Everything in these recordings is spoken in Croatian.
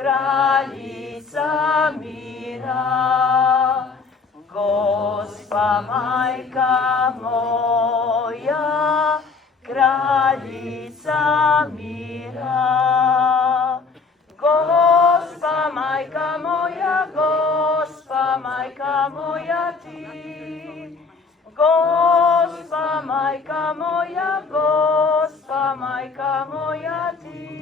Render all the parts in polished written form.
Kraljica mira, Gospa majka moja, Kraljica mira. Gospa majka moja ti, Gospa majka moja ti.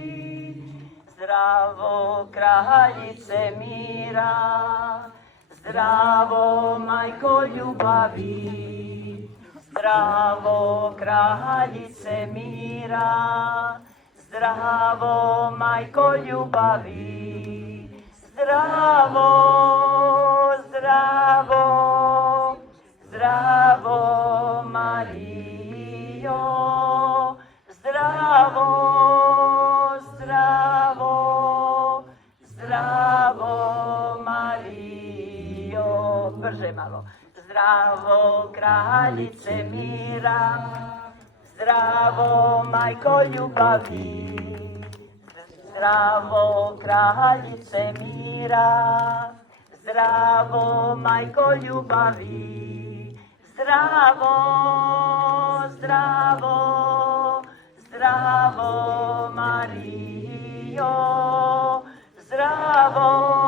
Zdravo kraljice mira, zdravo majko ljubavi, zdravo kraljice mira, zdravo majko ljubavi, zdravo, zdravo, zdravo Marijo, zdravo, zdravo, zdravo Marijo. Brže malo. Zdravo kraljice mira, zdravo majko ljubavi, zdravo kraljice mira, zdravo majko ljubavi, zdravo, zdravo, zdravo Marijo, zdravo.